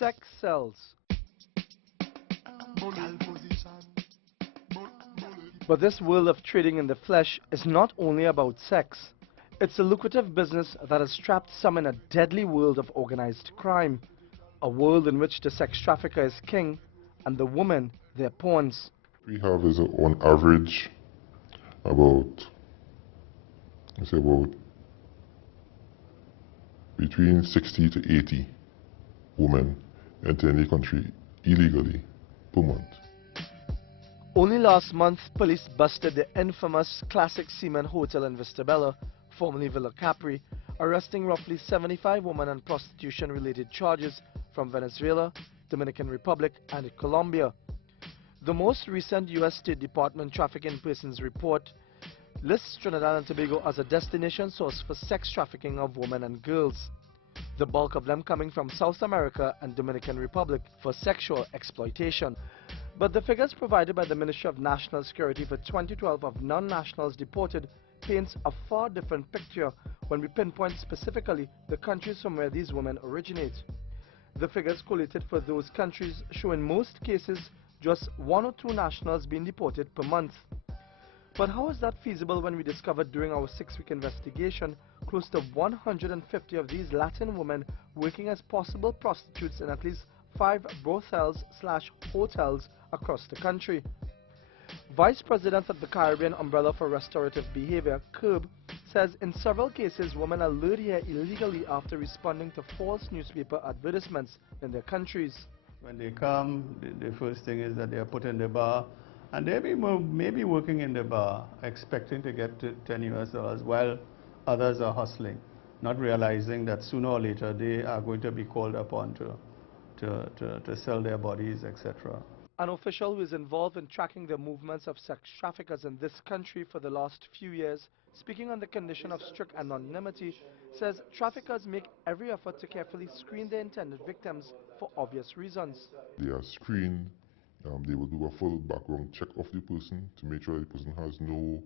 Sex sells. But this world of trading in the flesh is not only about sex. It's a lucrative business that has trapped some in a deadly world of organized crime. A world in which the sex trafficker is king and the women their pawns. We have is on average about, let's say about between 60 to 80 women enter the country illegally per month. Only last month, police busted the infamous Classic Seaman Hotel in Vistabella, formerly Villa Capri, arresting roughly 75 women on prostitution-related charges from Venezuela, Dominican Republic, and Colombia. The most recent U.S. State Department Trafficking Persons report lists Trinidad and Tobago as a destination source for sex trafficking of women and girls, the bulk of them coming from South America and Dominican Republic for sexual exploitation. But the figures provided by the Ministry of National Security for 2012 of non-nationals deported paints a far different picture when we pinpoint specifically the countries from where these women originate. The figures collated for those countries show in most cases just 1 or 2 nationals being deported per month. But how is that feasible when we discovered during our 6-week investigation close to 150 of these Latin women working as possible prostitutes in at least 5 brothels/hotels across the country? Vice President of the Caribbean Umbrella for Restorative Behavior, CURB, says in several cases women are lured here illegally after responding to false newspaper advertisements in their countries. When they come, the first thing is that they are put in the bar, and they may be working in the bar expecting to get to $10 while others are hustling, not realizing that sooner or later they are going to be called upon to sell their bodies, etc. An official who is involved in tracking the movements of sex traffickers in this country for the last few years, speaking on the condition of strict anonymity, says traffickers make every effort to carefully screen their intended victims for obvious reasons. They are screened, they will do a full background check of the person to make sure the person has no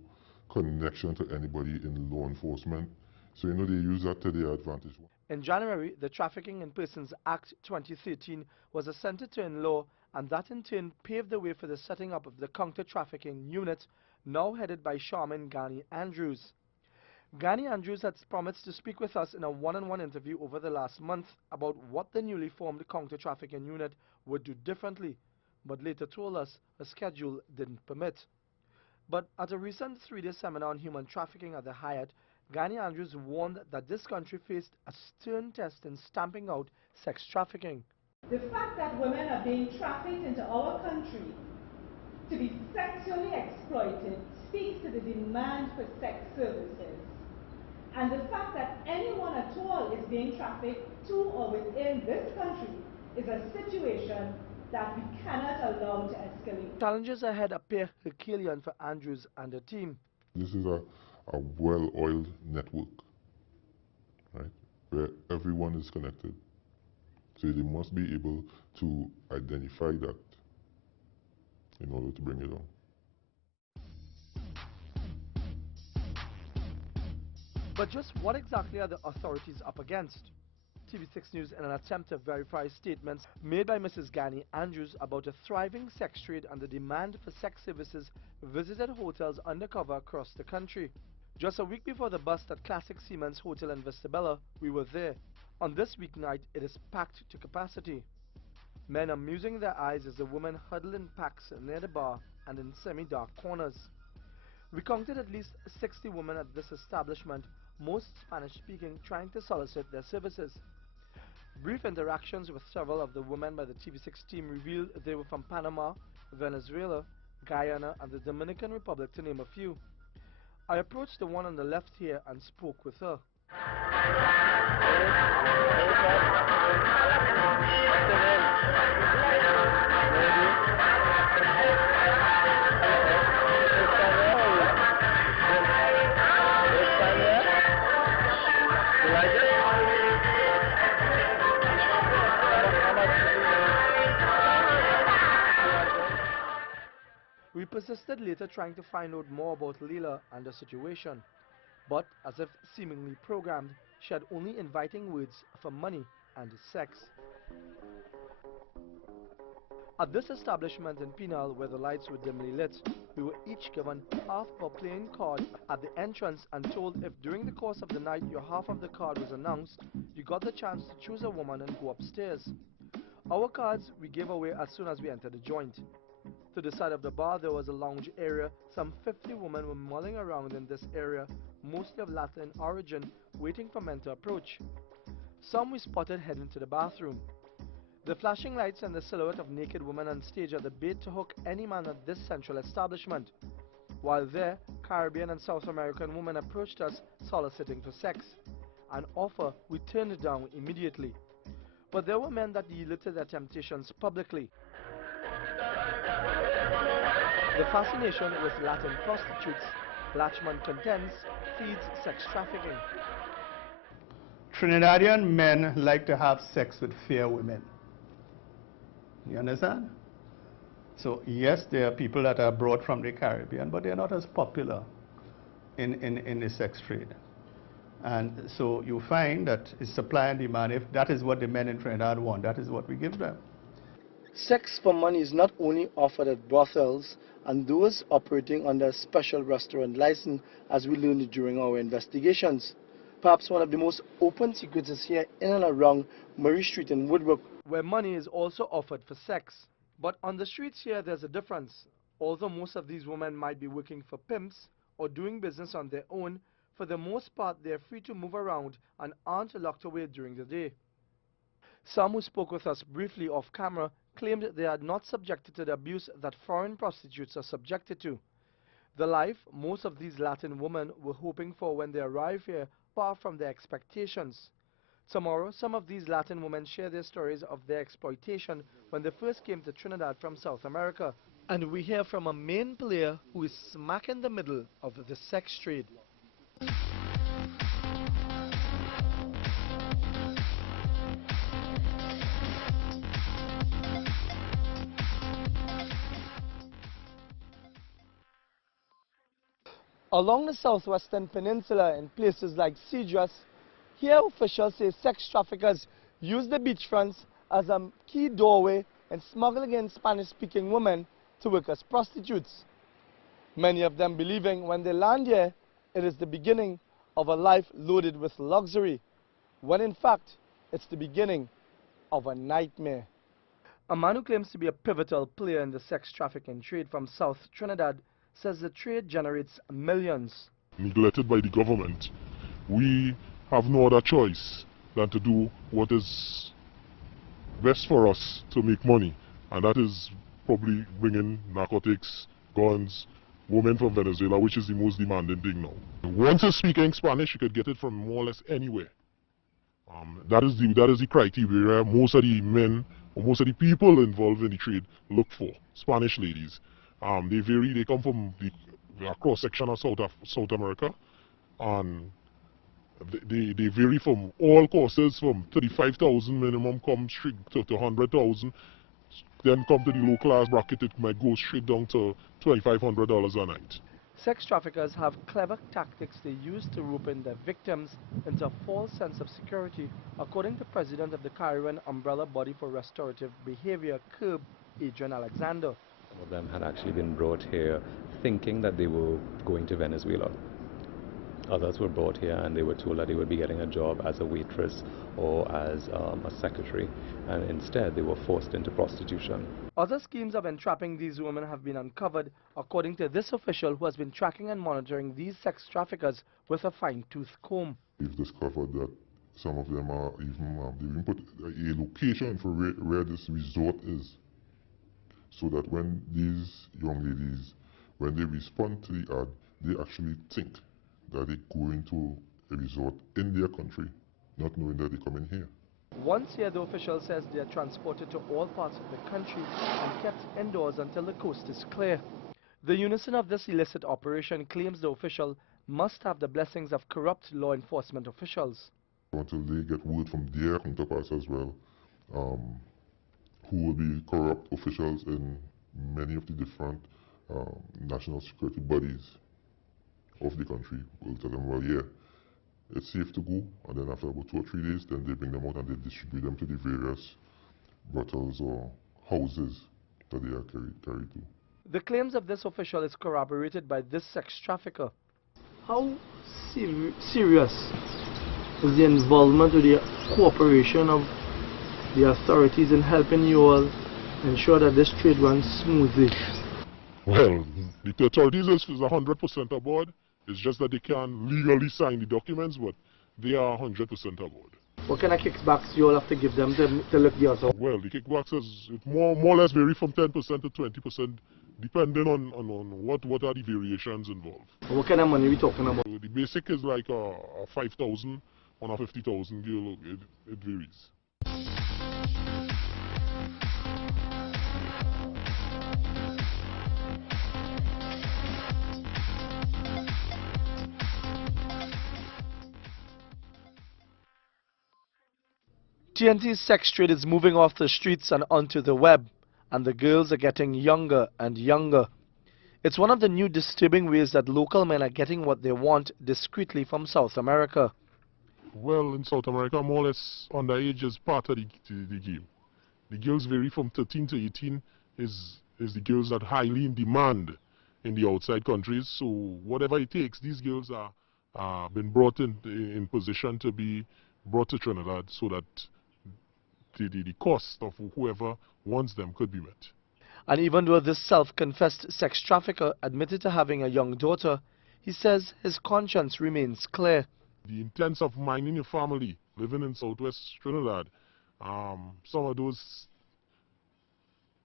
connection to anybody in law enforcement. So they use that to their advantage. In January, the Trafficking in Persons Act 2013 was assented to in law, and that in turn paved the way for the setting up of the counter-trafficking unit, now headed by Charmin Gani Andrews. Gani Andrews had promised to speak with us in a one-on-one interview over the last month about what the newly formed counter-trafficking unit would do differently, but later told us her schedule didn't permit. But at a recent 3-day seminar on human trafficking at the Hyatt, Gani Andrews warned that this country faced a stern test in stamping out sex trafficking. The fact that women are being trafficked into our country to be sexually exploited speaks to the demand for sex services. And the fact that anyone at all is being trafficked to or within this country is a situation that we cannot allow to escalate. Challenges ahead appear Herculean for Andrews and her team. This is a well-oiled network, right, where everyone is connected. So they must be able to identify that in order to bring it on. But just what exactly are the authorities up against? TV6 News, in an attempt to verify statements made by Mrs. Gani Andrews about a thriving sex trade and the demand for sex services, visited hotels undercover across the country. Just a week before the bust at Classic Seaman's Hotel in Vistabella, we were there. On this weeknight, it is packed to capacity. Men amusing their eyes as the women huddle in packs near the bar and in semi-dark corners. We counted at least 60 women at this establishment, most Spanish-speaking, trying to solicit their services. Brief interactions with several of the women by the TV6 team revealed they were from Panama, Venezuela, Guyana, and the Dominican Republic, to name a few. I approached the one on the left here and spoke with her. We persisted later, trying to find out more about Leila and the situation, but as if seemingly programmed, she had only inviting words for money and sex. At this establishment in Penal, where the lights were dimly lit, we were each given half of a playing card at the entrance and told if during the course of the night your half of the card was announced, you got the chance to choose a woman and go upstairs. Our cards we gave away as soon as we entered the joint. To the side of the bar there was a lounge area. Some 50 women were mulling around in this area, mostly of Latin origin, waiting for men to approach. Some we spotted heading to the bathroom. The flashing lights and the silhouette of naked women on stage are the bait to hook any man at this central establishment. While there, Caribbean and South American women approached us soliciting for sex, an offer we turned down immediately. But there were men that yielded to their temptations publicly. The fascination with Latin prostitutes, Lachman contends, feeds sex trafficking. Trinidadian men like to have sex with fair women. You understand? So yes, there are people that are brought from the Caribbean, but they're not as popular in the sex trade. And so you find that it's supply and demand. If that is what the men in Trinidad want, that is what we give them. Sex for money is not only offered at brothels and those operating under a special restaurant license, as we learned during our investigations. Perhaps one of the most open secrets is here in and around Murray Street in Woodbrook, where money is also offered for sex. But on the streets here there's a difference. Although most of these women might be working for pimps or doing business on their own, for the most part they are free to move around and aren't locked away during the day. Some who spoke with us briefly off camera claimed they are not subjected to the abuse that foreign prostitutes are subjected to. The life most of these Latin women were hoping for when they arrive here far from their expectations. Tomorrow, some of these Latin women share their stories of their exploitation when they first came to Trinidad from South America. And we hear from a main player who is smack in the middle of the sex trade. Along the southwestern peninsula in places like Cedras, here officials say sex traffickers use the beachfronts as a key doorway in smuggling in Spanish-speaking women to work as prostitutes. Many of them believing when they land here, it is the beginning of a life loaded with luxury, when in fact, it's the beginning of a nightmare. A man who claims to be a pivotal player in the sex trafficking trade from South Trinidad says the trade generates millions. Neglected by the government, we have no other choice than to do what is best for us to make money, and that is probably bringing narcotics, guns, women from Venezuela, which is the most demanding thing now. Once you're speaking Spanish, you could get it from more or less anywhere. That is the criteria most of the men or most of the people involved in the trade look for. Spanish ladies. They vary. They come from the cross section of South America, and they vary from all courses from 35,000 minimum, come straight to 100,000. Then come to the low class bracket, it might go straight down to $2,500 a night. Sex traffickers have clever tactics they use to rope in their victims into a false sense of security, according to President of the Caribbean Umbrella Body for Restorative Behavior, CURB, Adrian Alexander. Some of them had actually been brought here thinking that they were going to Venezuela. Others were brought here and they were told that they would be getting a job as a waitress or as a secretary, and instead they were forced into prostitution. Other schemes of entrapping these women have been uncovered, according to this official who has been tracking and monitoring these sex traffickers with a fine-tooth comb. We've discovered that some of them are even, they've even put a location for where this resort is, so that when these young ladies, when they respond to the ad, they actually think that they go into a resort in their country, not knowing that they come in here. Once here, the official says they are transported to all parts of the country and kept indoors until the coast is clear. The unison of this illicit operation, claims the official, must have the blessings of corrupt law enforcement officials. Until they get word from their counterparts as well, who will be corrupt officials in many of the different national security bodies of the country, will tell them, well, yeah, it's safe to go, and then after about 2 or 3 days, then they bring them out and they distribute them to the various brothels or houses that they are carried to. The claims of this official is corroborated by this sex trafficker. How serious is the involvement or the cooperation of the authorities in helping you all ensure that this trade runs smoothly? Well, the authorities is 100% aboard. It's just that they can't legally sign the documents, but they are 100% aboard. What kind of kickbacks you all have to give them to look the other? Well, the kickbacks is more or less vary from 10% to 20%, depending on what are the variations involved. What kind of money are we talking about? So the basic is like a 5,000 on a 50,000 girl. It varies. TNT's sex trade is moving off the streets and onto the web, and the girls are getting younger and younger. It's one of the new disturbing ways that local men are getting what they want discreetly from South America. Well, in South America, more or less underage is part of the game. The girls vary from 13 to 18 is the girls that highly in demand in the outside countries. So whatever it takes, these girls are been brought in position to be brought to Trinidad so that the cost of whoever wants them could be met. And even though this self-confessed sex trafficker admitted to having a young daughter, he says his conscience remains clear. The intents of minding your family, living in southwest Trinidad, some of those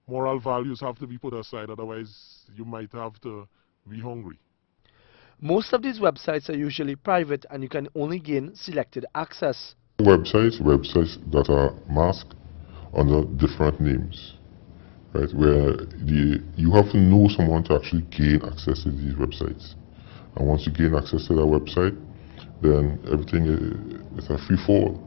moral values have to be put aside, otherwise you might have to be hungry. Most of these websites are usually private and you can only gain selected access. Websites that are masked under different names, right? Where you have to know someone to actually gain access to these websites. And once you gain access to that website, then everything is a free fall.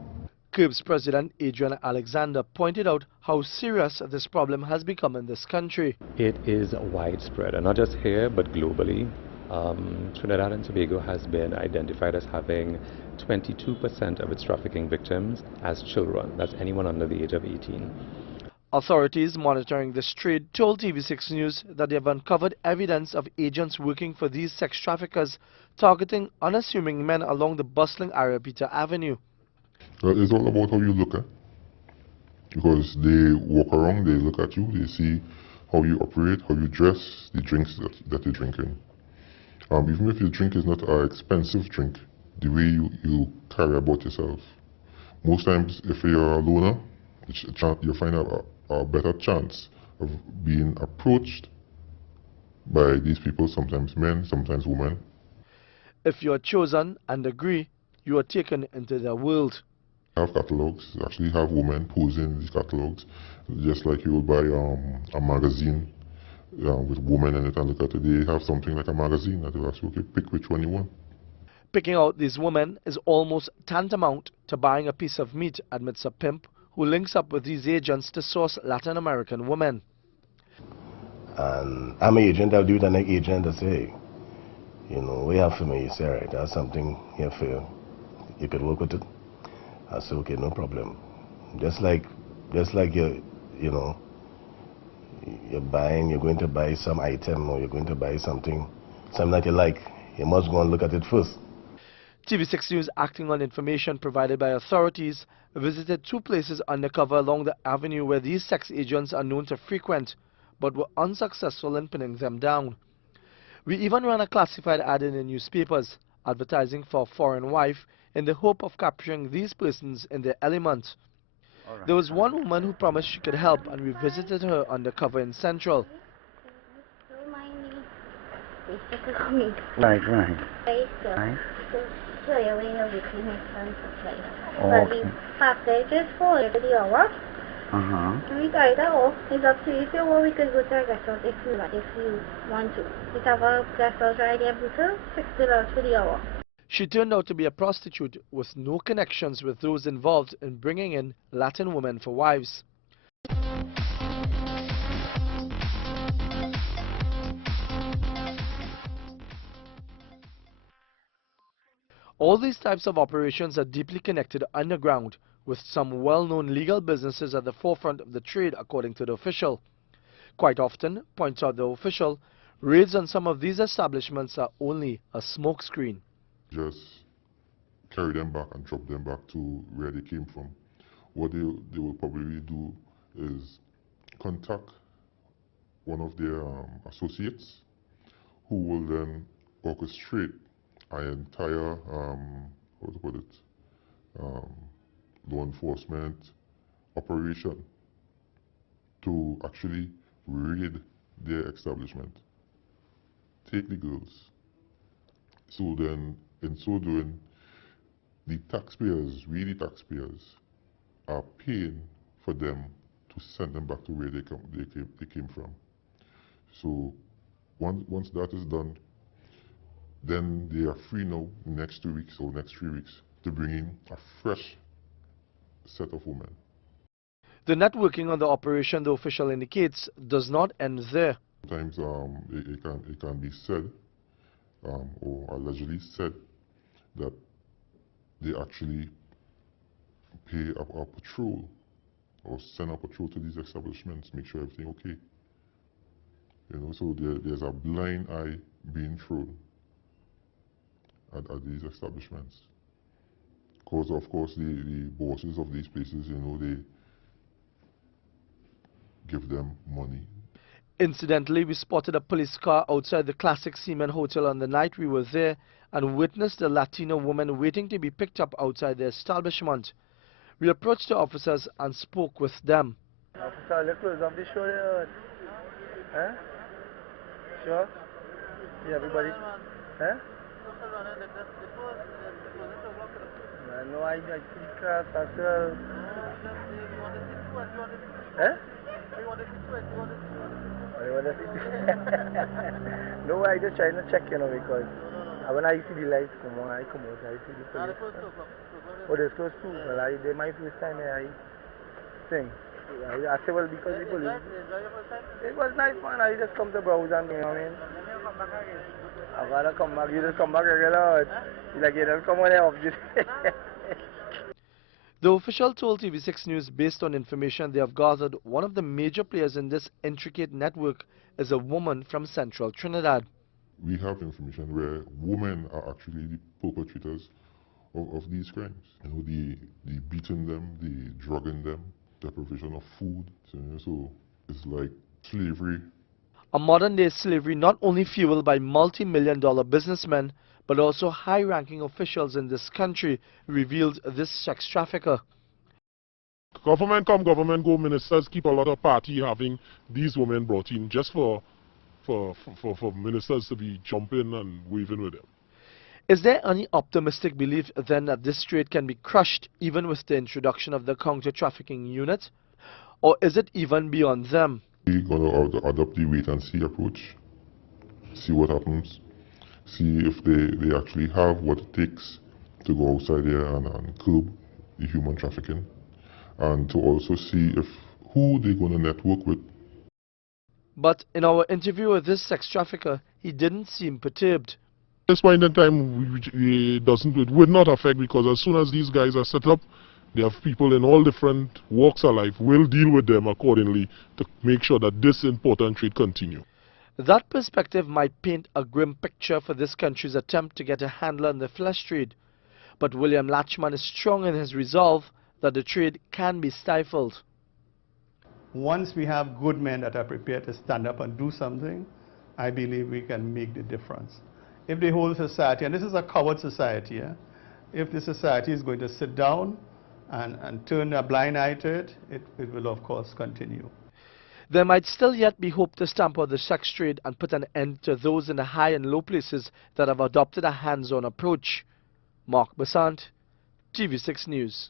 CURB's president Adrian Alexander pointed out how serious this problem has become in this country. It is widespread, and not just here, but globally. Trinidad and Tobago has been identified as having 22% of its trafficking victims as children. That's anyone under the age of 18. Authorities monitoring this trade told TV6 News that they have uncovered evidence of agents working for these sex traffickers targeting unassuming men along the bustling Peter Avenue. Well, it's all about how you look at. Because they walk around, they look at you, they see how you operate, how you dress, the drinks that you're drinking. Even if your drink is not an expensive drink, the way you carry about yourself. Most times, if you're a loner, you'll find a better chance of being approached by these people, sometimes men, sometimes women. If you are chosen and agree, you are taken into their world. Have catalogs, actually have women posing in these catalogs, just like you will buy a magazine with women in it and look at it. They have something like a magazine that will ask you, okay, pick which one you want. Picking out these women is almost tantamount to buying a piece of meat, admits a pimp who links up with these agents to source Latin American women. And I'm an agent, I'll do it an agent to say, you know, we have for me, you say, right, that's something here for you. You could work with it. I say, okay, no problem. Just like you know, you're going to buy some item or you're going to buy something that you like, you must go and look at it first. TV6 News, acting on information provided by authorities, visited two places undercover along the avenue where these sex agents are known to frequent, but were unsuccessful in pinning them down. We even ran a classified ad in the newspapers, advertising for a foreign wife in the hope of capturing these persons in their element. Right. There was one woman who promised she could help, and we visited her undercover in Central. Right. We guide that off. It's up to you. If you want, we could go to a guest house if you want to. We have a guest house right there, $60 for the hour. She turned out to be a prostitute with no connections with those involved in bringing in Latin women for wives. All these types of operations are deeply connected underground, with some well-known legal businesses at the forefront of the trade, according to the official. Quite often, points out the official, raids on some of these establishments are only a smokescreen. Just carry them back and drop them back to where they came from. What they will probably do is contact one of their associates, who will then orchestrate an entire, how to put it, law enforcement operation to actually raid their establishment, take the girls. So then, in so doing, the taxpayers, we the taxpayers, are paying for them to send them back to where they came from. So once that is done, then they are free now, next 2 weeks or next 3 weeks, to bring in a fresh set of women. The networking on the operation, the official indicates, does not end there. Sometimes it can be said, or allegedly said, that they actually pay a patrol or send a patrol to these establishments, make sure everything okay. You know, so there's a blind eye being thrown at these establishments. Because of course the bosses of these places, you know, they give them money. Incidentally, we spotted a police car outside the classic Seaman Hotel on the night we were there and witnessed a Latina woman waiting to be picked up outside the establishment. We approached the officers and spoke with them. Officer, let's close off the show there. Huh? Sure? Yeah, everybody? Huh? No, I see class as well. Huh? No, I just trying to check, you know, because when I see the lights come on, I come out, I see the police. Oh, they're close too. Well, they're my first time I sing. I say, well, because the police. It was nice, man. I just come to browse and, you know what I mean? I gotta come back. You just come back again, Lord. Like, you don't come on there off this. The official told TV6 News, based on information they have gathered, one of the major players in this intricate network is a woman from Central Trinidad. We have information where women are actually the perpetrators of these crimes. You know, the beating them, the drugging them, the provision of food. So it's like slavery. A modern-day slavery not only fueled by multi-million-dollar businessmen, but also high-ranking officials in this country, revealed this sex trafficker. Government come, government go, ministers keep a lot of party having these women brought in just for ministers to be jumping and waving with them. Is there any optimistic belief then that this trade can be crushed even with the introduction of the counter-trafficking unit? Or is it even beyond them? We're going to adopt the wait-and-see approach, see what happens, see if they actually have what it takes to go outside there and curb the human trafficking, and to also see if who they're going to network with. But in our interview with this sex trafficker, he didn't seem perturbed. At this point in time, it would not affect, because as soon as these guys are set up, they have people in all different walks of life. We'll deal with them accordingly to make sure that this important trade continue. That perspective might paint a grim picture for this country's attempt to get a handle on the flesh trade. But William Latchman is strong in his resolve that the trade can be stifled. Once we have good men that are prepared to stand up and do something, I believe we can make the difference. If the whole society, and this is a coward society, if the society is going to sit down and turn a blind eye to it, it will of course continue. There might still yet be hope to stamp out the sex trade and put an end to those in the high and low places that have adopted a hands-on approach. Mark Basant, TV6 News.